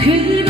疲惫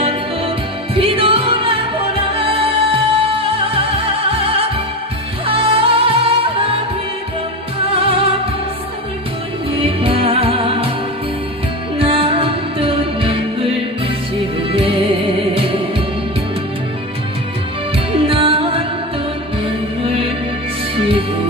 去